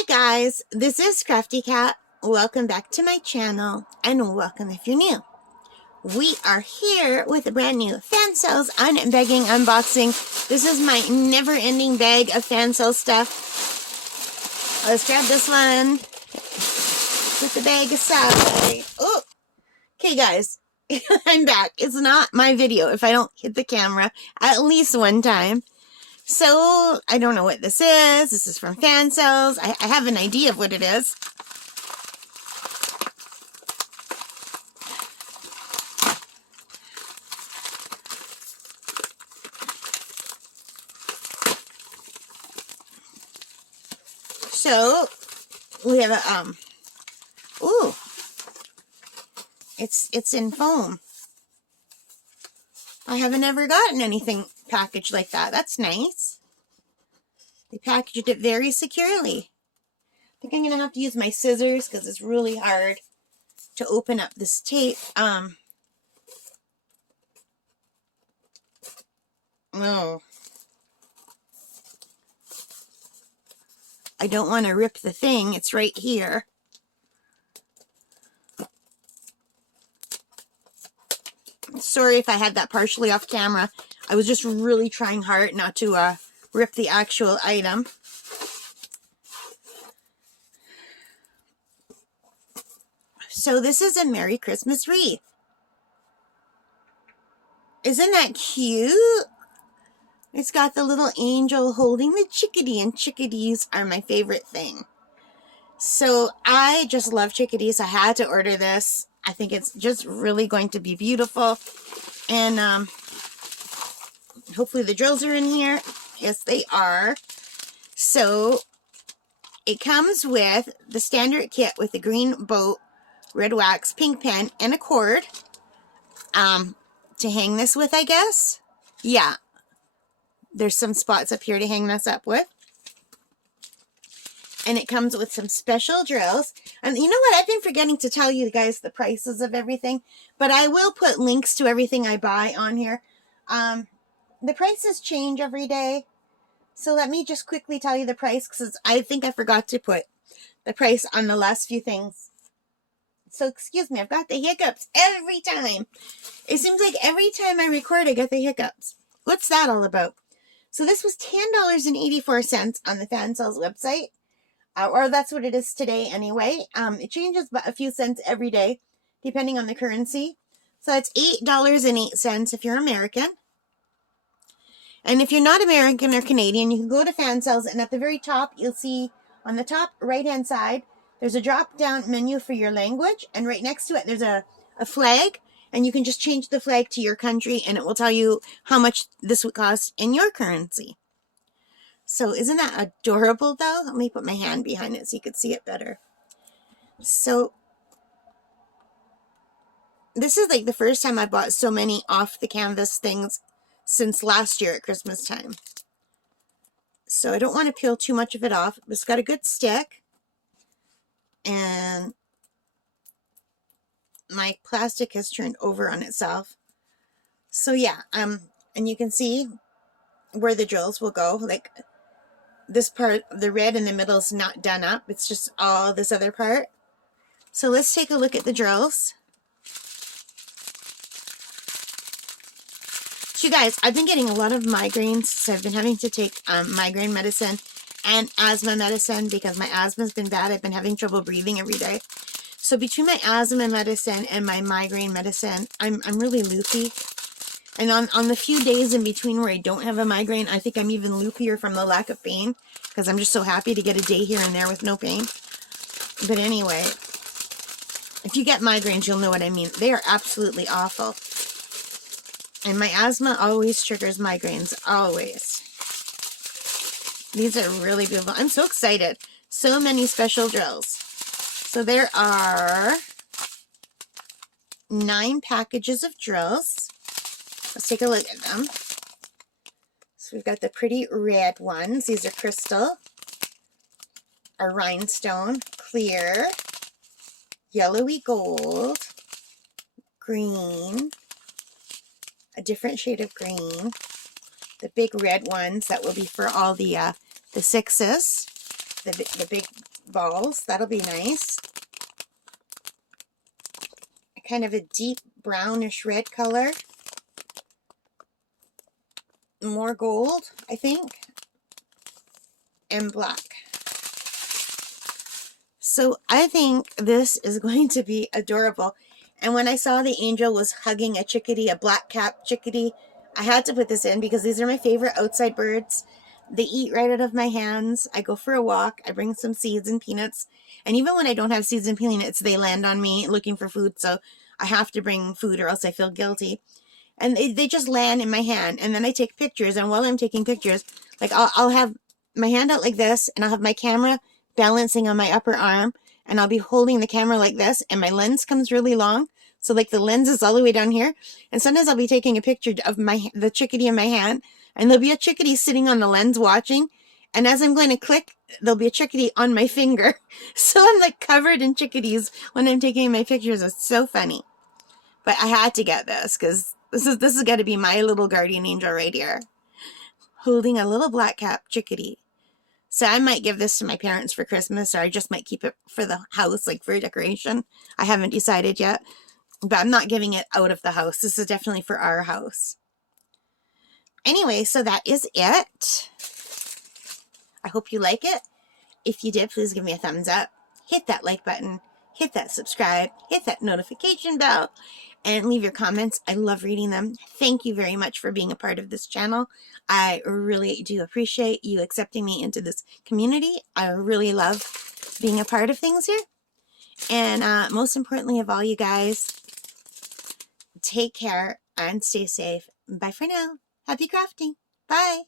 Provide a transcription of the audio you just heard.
Hi guys, this is Crafty Cat. Welcome back to my channel, and welcome if you're new. We are here with a brand new Fansells unbagging unboxing. This is my never-ending bag of Fansells stuff. Let's grab this one. Put the bag aside. Oh, okay guys, I'm back. It's not my video if I don't hit the camera at least one time. So, I don't know what this is. This is from Fansells. I have an idea of what it is. So, we have a, ooh, it's in foam. I haven't ever gotten anything packaged like that. That's nice. They packaged it very securely. I think I'm going to have to use my scissors because it's really hard to open up this tape. Oh. I don't want to rip the thing. It's right here. Sorry if I had that partially off camera. I was just really trying hard not to rip the actual item. So this is a Merry Christmas wreath. Isn't that cute? It's got the little angel holding the chickadee, and chickadees are my favorite thing. So I just love chickadees. I had to order this. I think it's just really going to be beautiful. And hopefully the drills are in here. Yes, they are. So it comes with the standard kit with the green boat, red wax, pink pen, and a cord to hang this with, I guess. Yeah. There's some spots up here to hang this up with. And it comes with some special drills. And you know what? I've been forgetting to tell you guys the prices of everything. But I will put links to everything I buy on here. The prices change every day. So let me just quickly tell you the price, because I think I forgot to put the price on the last few things. So excuse me, I've got the hiccups every time. It seems like every time I record, I get the hiccups. What's that all about? So this was $10.84 on the Fansells website. Or that's what it is today anyway. It changes but a few cents every day, depending on the currency. So that's $8.08 if you're American. And if you're not American or Canadian, you can go to Fansells, and at the very top, you'll see on the top right-hand side, there's a drop-down menu for your language, and right next to it, there's a flag, and you can just change the flag to your country, and it will tell you how much this would cost in your currency. So isn't that adorable, though? Let me put my hand behind it so you can see it better. So this is like the first time I bought so many off-the-canvas things since last year at Christmas time. So I don't want to peel too much of it off. It's got a good stick. And my plastic has turned over on itself. So yeah, and you can see where the drills will go. Like this part, the red in the middle is not done up. It's just all this other part. So let's take a look at the drills. So you guys, I've been getting a lot of migraines, so I've been having to take migraine medicine and asthma medicine because my asthma's been bad. I've been having trouble breathing every day. So between my asthma medicine and my migraine medicine, I'm really loopy. And on the few days in between where I don't have a migraine, I think I'm even loopier from the lack of pain because I'm just so happy to get a day here and there with no pain. But anyway, if you get migraines, you'll know what I mean. They are absolutely awful. And my asthma always triggers migraines, always. These are really beautiful. I'm so excited. So many special drills. So there are 9 packages of drills. Let's take a look at them. So we've got the pretty red ones. These are crystal, a rhinestone, clear, yellowy gold, green, a different shade of green, the big red ones that will be for all the sixes, the big balls. That'll be nice. Kind of a deep brownish red color. More gold, I think. And black. So I think this is going to be adorable. And when I saw the angel was hugging a chickadee, a black-capped chickadee, I had to put this in because these are my favorite outside birds. They eat right out of my hands. I go for a walk. I bring some seeds and peanuts. And even when I don't have seeds and peanuts, they land on me looking for food. So I have to bring food or else I feel guilty. And they just land in my hand. And then I take pictures. And while I'm taking pictures, like I'll have my hand out like this. And I'll have my camera balancing on my upper arm. And I'll be holding the camera like this. And my lens comes really long. So like the lens is all the way down here. And sometimes I'll be taking a picture of the chickadee in my hand. And there'll be a chickadee sitting on the lens watching. And as I'm going to click, there'll be a chickadee on my finger. So I'm like covered in chickadees when I'm taking my pictures. It's so funny. But I had to get this because this is got to be my little guardian angel right here. Holding a little black-capped chickadee. So I might give this to my parents for Christmas, or I just might keep it for the house, like for decoration. I haven't decided yet. But I'm not giving it out of the house. This is definitely for our house. Anyway, so that is it. I hope you like it. If you did, please give me a thumbs up. Hit that like button. Hit that subscribe. Hit that notification bell. And leave your comments. I love reading them. Thank you very much for being a part of this channel. I really do appreciate you accepting me into this community. I really love being a part of things here. And most importantly of all, you guys, take care and stay safe. Bye for now. Happy crafting. Bye.